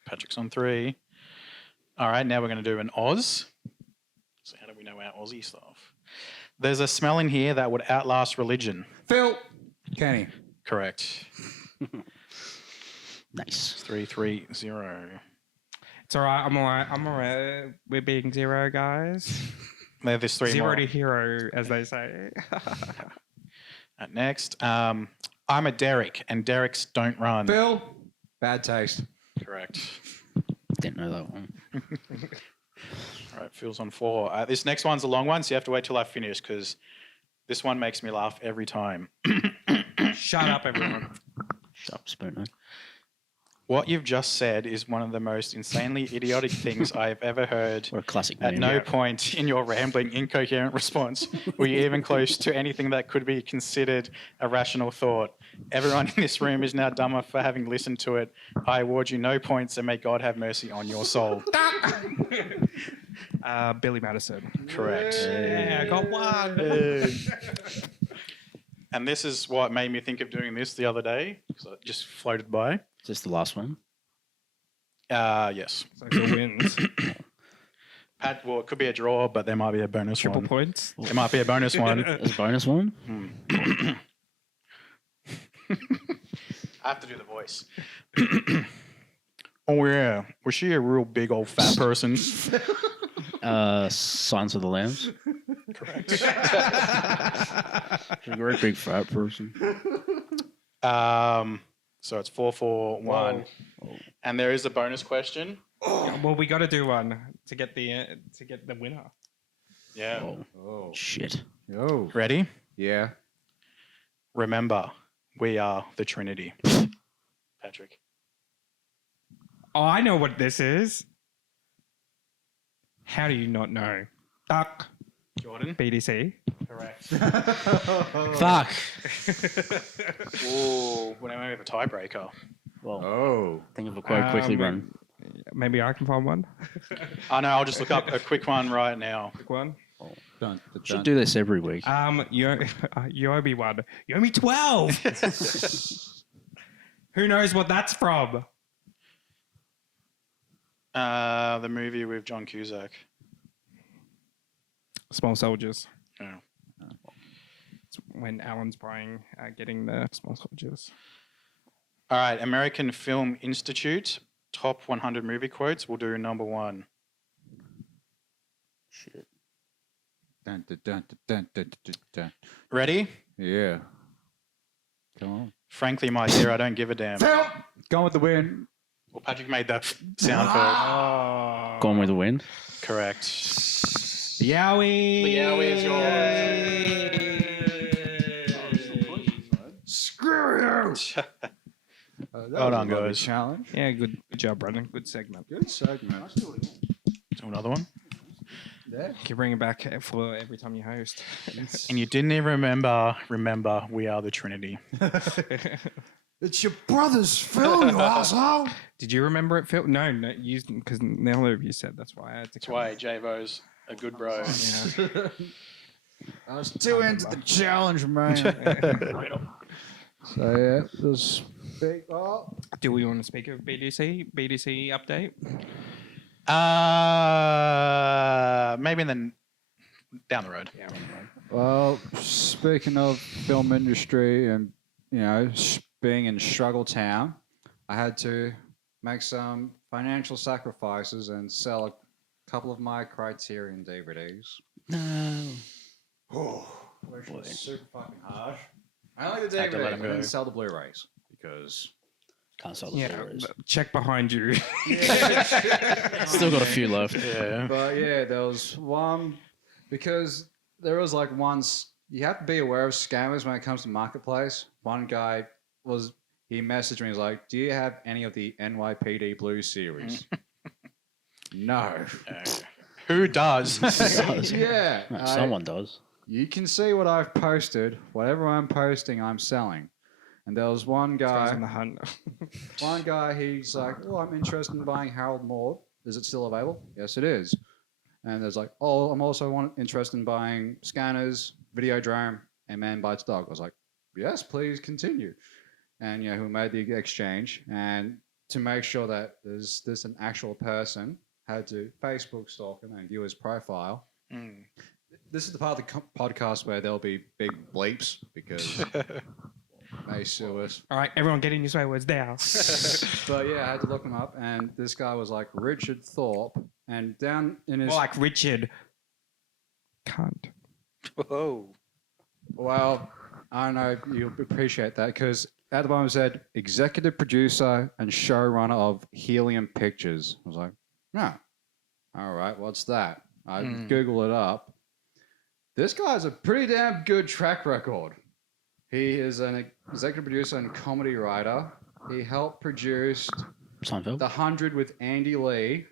Patrick's on 3. All right, now we're going to do an Oz. So how do we know our Aussie stuff? There's a smell in here that would outlast religion. Phil. Kenny. Correct. Nice. 3-3-0. It's all right. I'm all right. I'm all right. We're being 0, guys. There's 3 Zero more. to hero, as they say. Next, I'm a Derek, and Dereks don't run. Phil. Bad Taste. Correct. Didn't know that one. All right, Phil's on 4. This next one's a long one, so you have to wait till I finish because this one makes me laugh every time. Shut up, everyone. Shut up, Spoono. What you've just said is one of the most insanely idiotic things I have ever heard. What a classic At meme. no point in your rambling, incoherent response were you even close to anything that could be considered a rational thought. Everyone in this room is now dumber for having listened to it. I award you no points and may God have mercy on your soul. Billy Madison. Correct. Yeah, I got one. And this is what made me think of doing this the other day, because it just floated by. Is this the last one? Yes. So who wins? Pat, well, it could be a draw, but there might be a bonus Triple one. points. There might be a bonus one. There's a bonus one? I have to do the voice. Oh, yeah. Was she a real big old fat person? Silence of the Lambs. Correct. She's a great big fat person. So it's 4-4-1. And there is a bonus question. Well, we got to do one to get the winner. Yeah. Oh. Shit. Oh. Ready? Yeah. Remember, we are the Trinity. Patrick. Oh, I know what this is. How do you not know? Duck. Jordan. BDC. Correct. Fuck. Ooh, well, now we have a tiebreaker. Well, Oh. think of a quite quickly run. Maybe I can find one. Oh, no, I'll just look up a quick one right now. Quick one. Dun, Should do this every week. You owe me one. You owe me 12. Who knows what that's from? The movie with John Cusack. Small Soldiers. Oh. It's when Alan's getting the Small Soldiers. All right, American Film Institute, top 100 movie quotes. We'll do number 1. Shit. Dun, dun, dun, dun, dun, dun, dun. Ready? Yeah. Come on. Frankly, my dear, I don't give a damn. Gone with the wind. Well, Patrick made that sound first. Oh. Gone with the Wind. Correct. Yowie. Yowie is yours. Screw you. Hold on, guys. Challenge. Yeah, good job, Brendan. Good segment. Good segment. Do another one. There. Can bring it back for every time you host. And you didn't even remember, we are the Trinity. It's your brother's film, you asshole. Did you remember it, Phil? No, you because neither of you said. That's why I had to. That's why Javo's a good bro. Yeah. I was too into the challenge, man. So yeah, there's big. Oh. Do we want to speak of BDC? BDC update? Maybe then down the road. Yeah. Well, speaking of film industry and being in Struggle Town, I had to make some financial sacrifices and sell a couple of my Criterion DVDs. No. Which was super fucking harsh. I like the Had to let DVDs, him I didn't go. sell the Blu-rays because Can't sell the Yeah. Blu-rays. Check behind you. Still got a few left. Yeah. But yeah, there was one because there was like once you have to be aware of scammers when it comes to marketplace. One guy he messaged me. He was like, "Do you have any of the NYPD Blue series?" No. Who does? Yeah. Someone does. You can see what I've posted. Whatever I'm posting, I'm selling. And there was one Guys guy. on the hunt. One guy, he's like, "Oh, I'm interested in buying Harold Maude. Is it still available?" Yes, it is. And there's like, "Oh, I'm also interested in buying Scanners, Videodrome, and Man Bites Dog." I was like, "Yes, please continue." And who made the exchange? And to make sure that there's an actual person, had to Facebook stalk him and view his profile. Mm. This is the part of the podcast where there'll be big bleeps because may sue us. All right, everyone, get in your swear words now. But yeah, I had to look him up, and this guy was like Richard Thorpe, and down in his More like Richard. Cunt. Whoa. well, I don't know if you'll appreciate that because at the bottom it said executive producer and showrunner of Helium Pictures. I was like, no, all right, what's that? I Google it up. This guy has a pretty damn good track record. He is an executive producer and comedy writer. He helped produce Seinfeld. The 100 with Andy Lee.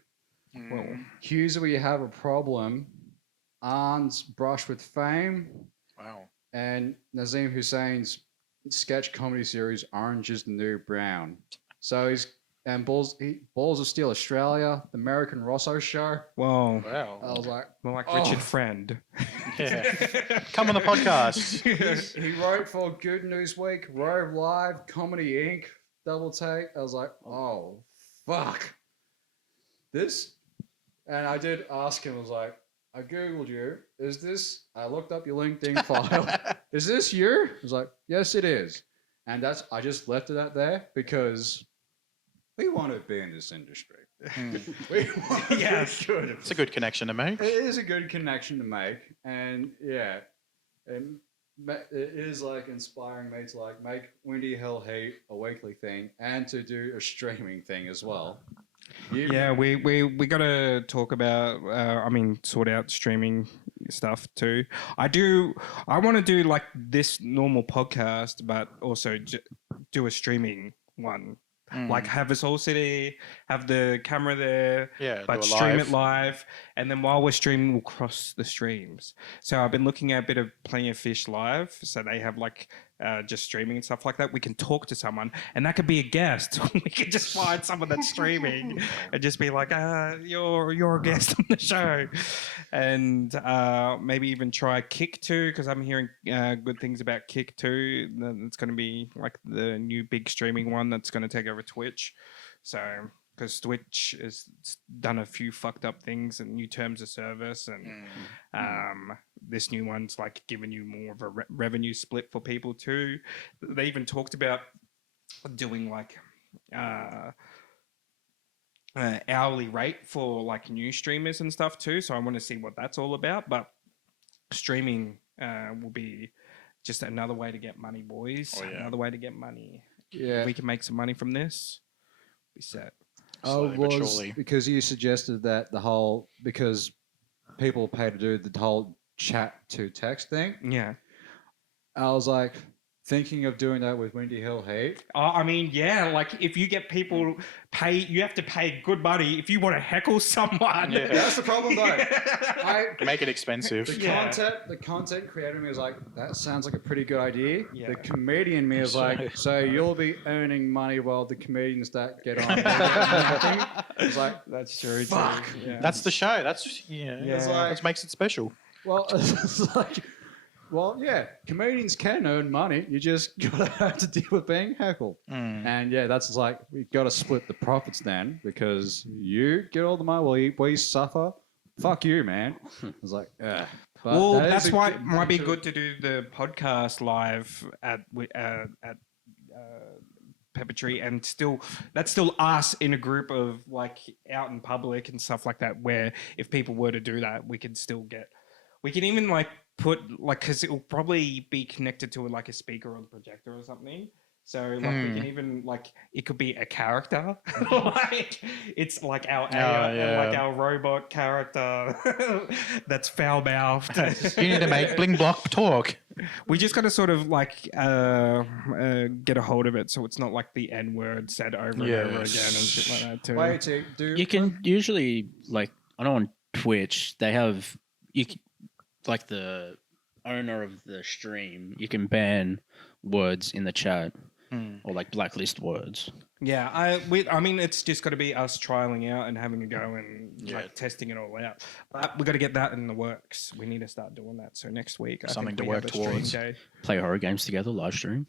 Well, Here's where you have a problem. Arn's Brush with Fame. Wow. And Nazim Hussein's sketch comedy series Orange is the New Brown. So he's and Balls of Steel Australia, the American Rosso Show. well, I Wow. was like, more like Oh. Richard Friend. Yeah. Come on the podcast. he wrote for Good News Week, Rove Live, Comedy Inc., Double Take. I was like, oh fuck, this. And I did ask him. I was like, I googled you. Is this? I looked up your LinkedIn file. Is this you? I was like, yes, it is. And I just left it at there because we want to be in this industry. We want to Yes. be good. It's a good connection to make. It is a good connection to make, and yeah, it is like inspiring me to like make Windy Hell Heat a weekly thing and to do a streaming thing as well. Yeah, we got to talk about. Sort out streaming stuff too. I want to do like this normal podcast, but also do a streaming one. Like have us all sit have the camera there, Yeah, but do a stream live. it live, and then while we're streaming, we'll cross the streams. So I've been looking at a bit of Plenty of Fish live, so they have like just streaming and stuff like that. We can talk to someone, and that could be a guest. We could just find someone that's streaming and just be like, you're a guest on the show, and maybe even try Kick too, because I'm hearing good things about Kick too. It's going to be like the new big streaming one that's going to take over Twitch. So because Twitch has done a few fucked up things and new terms of service, and this new one's like giving you more of a revenue split for people too. They even talked about doing like hourly rate for like new streamers and stuff too. So I want to see what that's all about. But streaming will be just another way to get money, boys. Oh, yeah. Another way to get money. Yeah. If we can make some money from this, be set. Slowly but surely. Because you suggested that because people pay to do the whole chat to text thing. Yeah. I was like thinking of doing that with Windy Hill Heat. I mean, yeah, like if you get people you have to pay good money if you want to heckle someone. Yeah. That's the problem though. Make it expensive. The content creator in me was like, that sounds like a pretty good idea. Yeah. The comedian in me is like, so you'll be earning money while the comedians that get on. Nothing. It's like, That's true. Fuck. Too. Yeah. That's the show. That's It's like, That's makes it special. well, it's like, well, yeah, comedians can earn money. You just gotta have to deal with being heckled. And yeah, that's like we gotta split the profits then because you get all the money while we suffer. Fuck you, man. It's like, yeah. Well, that's why it might be good to do the podcast live at Pepper Tree, and that's still us in a group of like out in public and stuff like that. Where if people were to do that, we can even like put like because it will probably be connected to like a speaker or the projector or something. So like we can even like it could be a character, like it's like our like our robot character that's foul mouthed. You need to make Bling Block talk. We just got to sort of like get a hold of it, so it's not like the N word said over and over again and shit like that too. Wait, do You can usually like I know on Twitch they have like the owner of the stream. You can ban words in the chat or like blacklist words. Yeah, I mean, it's just got to be us trialing out and having a go and like testing it all out. But we got to get that in the works. We need to start doing that. So next week, I Something think to we work have a stream towards. day. Play horror games together, live stream.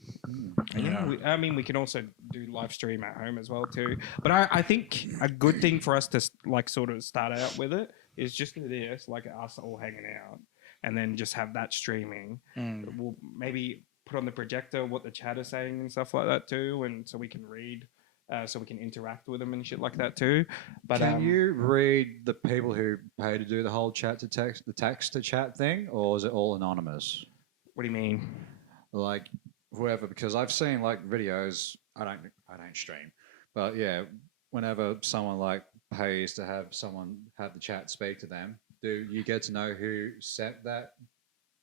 I mean, we can also do live stream at home as well too. But I think a good thing for us to like sort of start out with it is just this, like us all hanging out, and then just have that streaming. We'll maybe put on the projector what the chat is saying and stuff like that too, and so we can read, so we can interact with them and shit like that too. But can you read the people who pay to do the whole text to chat thing, or is it all anonymous? What do you mean? Like whoever, because I've seen like videos. I don't stream, but yeah, whenever someone like pays to have someone have the chat speak to them, do you get to know who sent that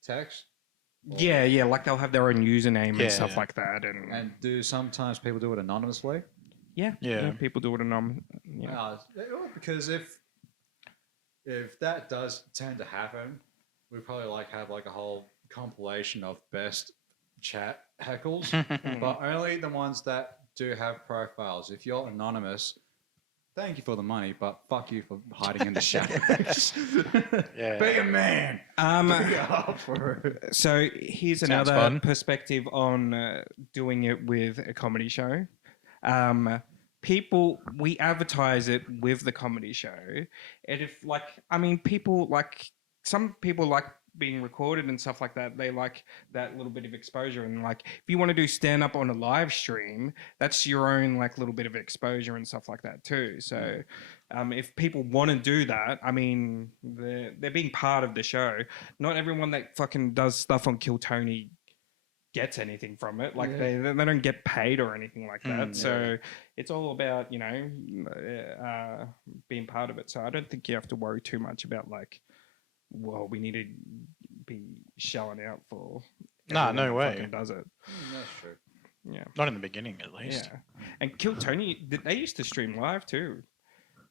text? Yeah, like they'll have their own username and stuff Yeah. like that, and And do sometimes people do it anonymously? Yeah. people do it anonymous. Yeah. Because if that does tend to happen, we probably like have like a whole compilation of best chat heckles, but only the ones that do have profiles. If you're anonymous, thank you for the money, but fuck you for hiding in the shadows. Yeah. Be a man. Be up for it. So here's Sounds another fun. perspective on doing it with a comedy show. People, we advertise it with the comedy show, and if people like some people like being recorded and stuff like that. They like that little bit of exposure, and like if you want to do stand up on a live stream, that's your own like little bit of exposure and stuff like that too. So if people want to do that, I mean, they're being part of the show. Not everyone that fucking does stuff on Kill Tony gets anything from it. Like they don't get paid or anything like that. So it's all about being part of it. So I don't think you have to worry too much about like, well, we need to be shelling out for. Nah, everyone no that way. fucking does it. That's true. Yeah. Not in the beginning, at least. Yeah. And Kill Tony, they used to stream live too.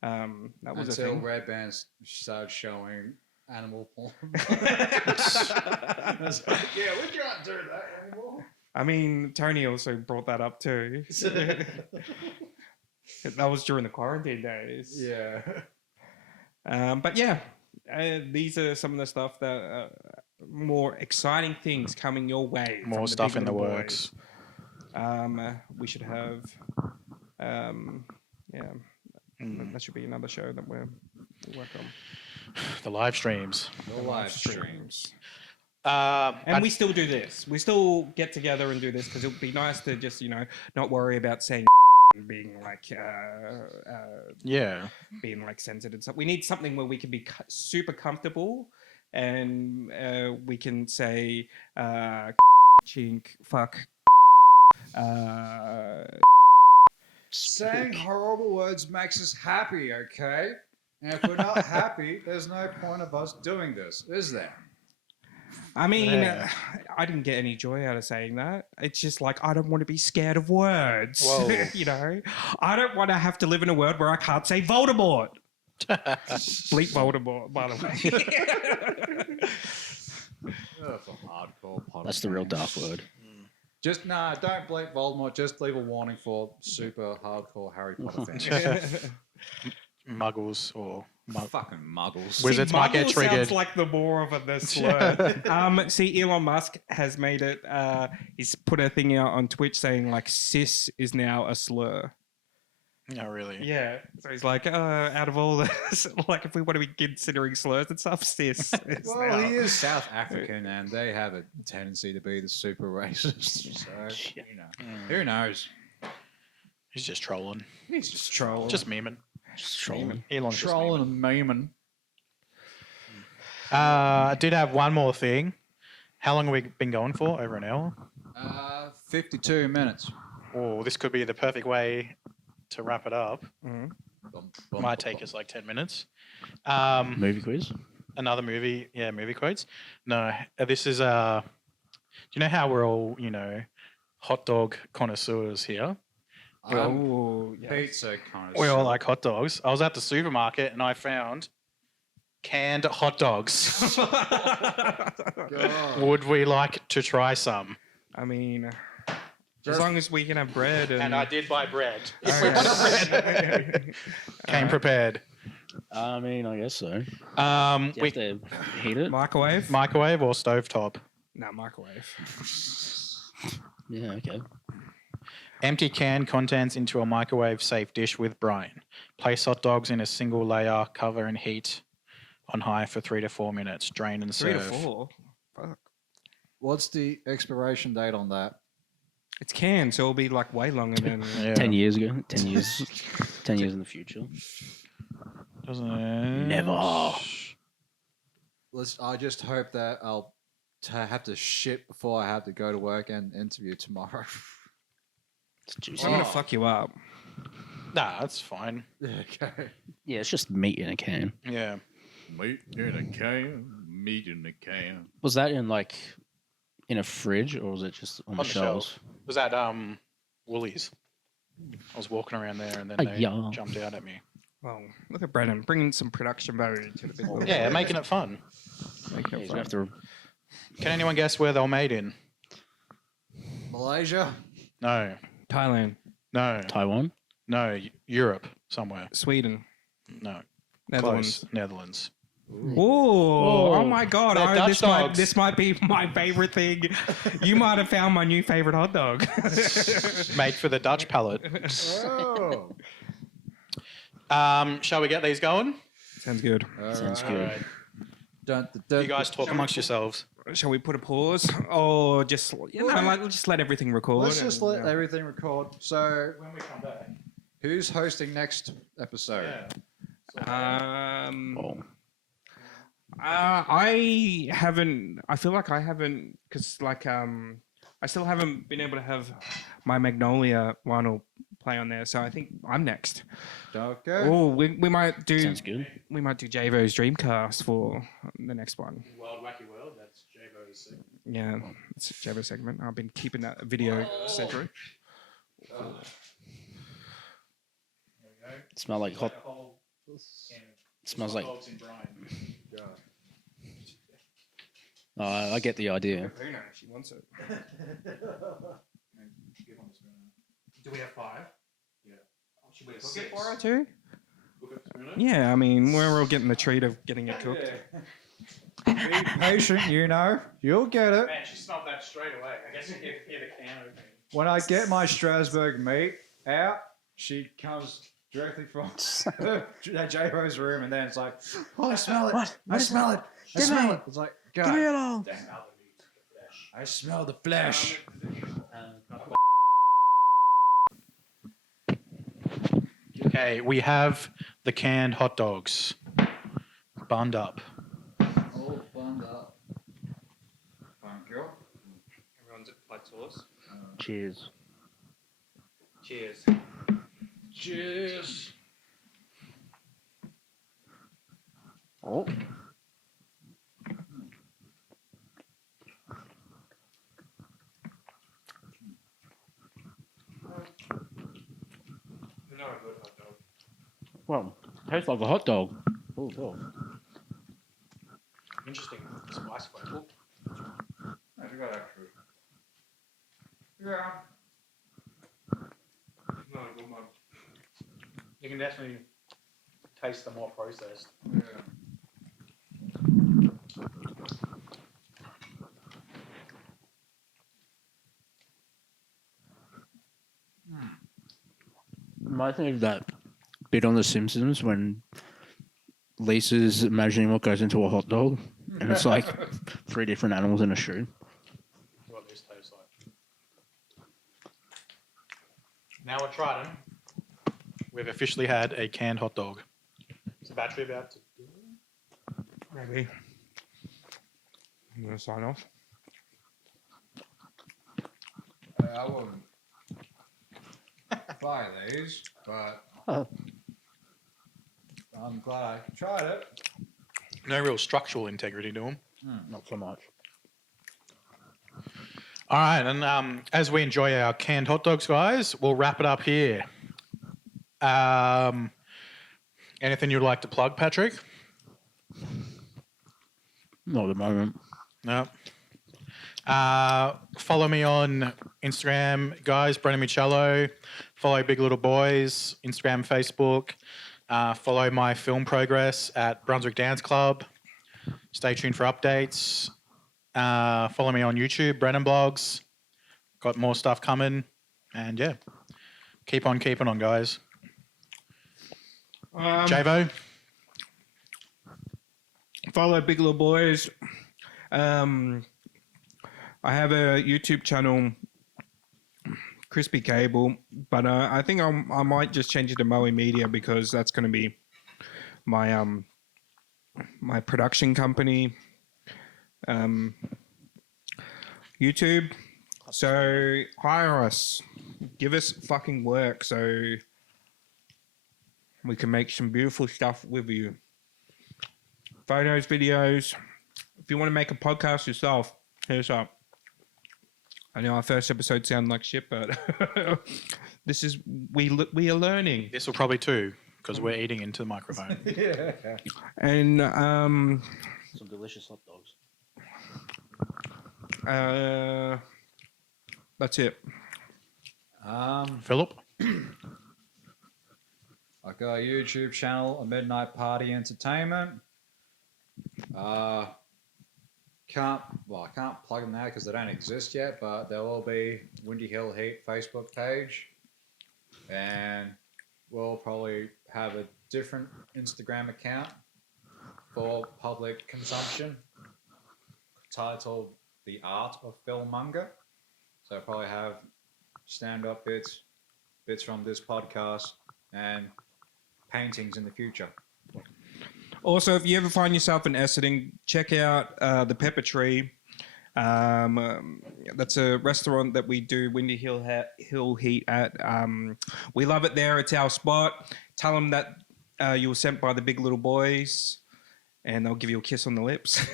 That was a Until thing. Red Bands started showing animal porn. I was like, yeah, we can't do that anymore. I mean, Tony also brought that up too. That was during the quarantine days. Yeah. But yeah, these are some of the stuff that more exciting things coming your way. from More the stuff Big in the Little works. Boys. We should have, that should be another show that we'll work on. The live streams. The live streams. And we still do this. We still get together and do this because it would be nice to just, not worry about saying being like being like censored and stuff. We need something where we can be super comfortable and we can say chink, fuck. Saying horrible words makes us happy, okay? And if we're not happy, there's no point of us doing this, is there? I mean, Yeah. I didn't get any joy out of saying that. It's just like, I don't want to be scared of words. Whoa. I don't want to have to live in a world where I can't say Voldemort. Bleep Voldemort, by the way. That's a hardcore That's the real dark word. Don't bleep Voldemort. Just leave a warning for super hardcore Harry Potter fans. Muggles or Fucking muggles. Wizards might get Muggle triggered. sounds like the more of the slur. See, Elon Musk has made it. He's put a thing out on Twitch saying like "cis" is now a slur. No, really. Yeah, so he's like, out of all this, like if we want to be considering slurs and stuff, cis. is Well, now. he is South African, and they have a tendency to be the super racist. So, who knows? He's just trolling. He's just trolling. Just memeing. Just trolling. Elon's just trolling and memeing. I did have one more thing. How long have we been going for? Over an hour? 52 minutes. Oh, this could be the perfect way to wrap it up. Mhm. Might take us like 10 minutes. Movie quiz. Another movie. Yeah, movie quotes. No, this is... do you know how we're all, hot dog connoisseurs here? Oh, yeah. Pizza kind of. We all like hot dogs. I was at the supermarket and I found canned hot dogs. God. Would we like to try some? I mean, as long as we can have bread and. And I did buy bread. If Oh, we yeah. want bread. Came prepared. I mean, I guess so. Do you We have to heat it? Microwave? microwave or stovetop? No, microwave. Yeah, okay. Empty can contents into a microwave safe dish with brine. Place hot dogs in a single layer, cover and heat on high for 3 to 4 minutes. Drain and 3 serve. to 4. Fuck. What's the expiration date on that? It's canned, so it'll be like way longer than. Yeah. 10 years ago. 10 years. 10 years in the future. Doesn't it? Never. I just hope that I'll have to shit before I have to go to work and interview tomorrow. It's juicy. I'm gonna fuck you up. Nah, that's fine. Okay. Yeah, it's just meat in a can. Yeah. Meat in a can. Meat in a can. Was that in in a fridge or was it just on the the shelves? shelf. Was that Woolies? I was walking around there and then they Yeah. jumped out at me. Well, look at Brennan bringing some production value to the Big Little Yeah, Boys. making it fun. Making Yeah, it he's fun. gonna have to. Can anyone guess where they were made in? Malaysia. No, Thailand, no, Taiwan. no. Europe somewhere. Sweden, No, Netherlands. close. Netherlands. Oh my God! They're Dutch dogs. This might be my favorite thing. You might have found my new favorite hot dog. Made for the Dutch palate. Oh. Shall we get these going? Sounds good. Sounds All good. right. Dun, dun, dun, You guys talk amongst yourselves. Shall we put a pause, or just just let everything record? Let's just and, let everything record. So, When we come back. who's hosting next episode? Oh. I haven't. I feel like I haven't, because I still haven't been able to have my Magnolia vinyl play on there. So I think I'm next. Okay. Oh, we might do. Sounds good. We might do Javo's Dreamcast for the next one. World Wacky World, that's Javo's thing. Yeah, it's a Javo segment. I've been keeping that video separate. Smell like hot. Smells like. I get the idea. Puna, she wants it. Do we have 5? Yeah. Should we cook it for her too? Yeah, I mean, we're all getting the treat of getting it cooked. Be patient, you know. You'll get it. Man, she smelled that straight away. I guess you can hear the can opening. When I get my Strasbourg meat out, she comes directly from J-Ro's room, and then it's like, oh, I smell it. I smell it. I smell it. It's like, God, along. I smell the flesh. Okay, we have the canned hot dogs. Bunned up. All bundled up. Thank you. Everyone's at plate sauce. Cheers. Cheers. Cheers. Oh. Not a good hot dog. Well, tastes like a hot dog. Oh, oh. Interesting spice flavor. That's good, actually. Yeah. Not a good one. You can definitely taste the more processed. Yeah. My thing is that bit on The Simpsons when Lisa's imagining what goes into a hot dog, and it's like 3 different animals in a shoe. What this tastes like. Now we've tried them. We've officially had a canned hot dog. Is the battery about to... Maybe. I'm going to sign off. I wouldn't buy these, but I'm glad I tried it. No real structural integrity to them. Not so much. All right, and as we enjoy our canned hot dogs, guys, we'll wrap it up here. Anything you'd like to plug, Patrick? Not at the moment. No. Follow me on Instagram, guys, Brennan Michello. Follow Big Little Boys, Instagram, Facebook. Follow my film progress at Brunswick Dance Club. Stay tuned for updates. Follow me on YouTube, Brennan Blogs. Got more stuff coming. And yeah, keep on keeping on, guys. Javo? Follow Big Little Boys. I have a YouTube channel, Crispy Cable, but I think I might just change it to Moe Media because that's going to be my my production company. YouTube. So hire us, give us fucking work so we can make some beautiful stuff with you. Photos, videos. If you want to make a podcast yourself, hit us up. I know our first episode sounded like shit, but This is we are learning. This will probably too, because we're eating into the microphone. And Some delicious hot dogs. that's it. Philip? I got a YouTube channel, A Midnight Party Entertainment. I can't plug them now because they don't exist yet, but there will be Windy Hill Heat Facebook page, and we'll probably have a different Instagram account for public consumption titled The Art of Filmmonger. So I'll probably have stand-up bits from this podcast, and paintings in the future. Also, if you ever find yourself in Essendon, check out the Pepper Tree. That's a restaurant that we do Windy Hill Heat at. We love it there. It's our spot. Tell them that you were sent by the Big Little Boys, and they'll give you a kiss on the lips.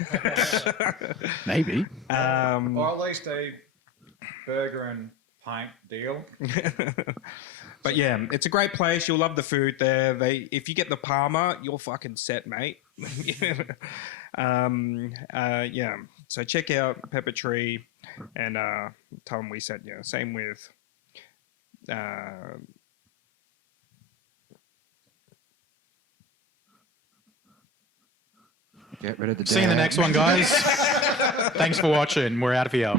Maybe. Or at least a burger and pint deal. But yeah, it's a great place. You'll love the food there. If you get the Palmer, you're fucking set, mate. Yeah. So check out Pepper Tree and tell them we sent you. Same with Get rid of the See you in the dad. next one, guys. Thanks for watching. We're out of here.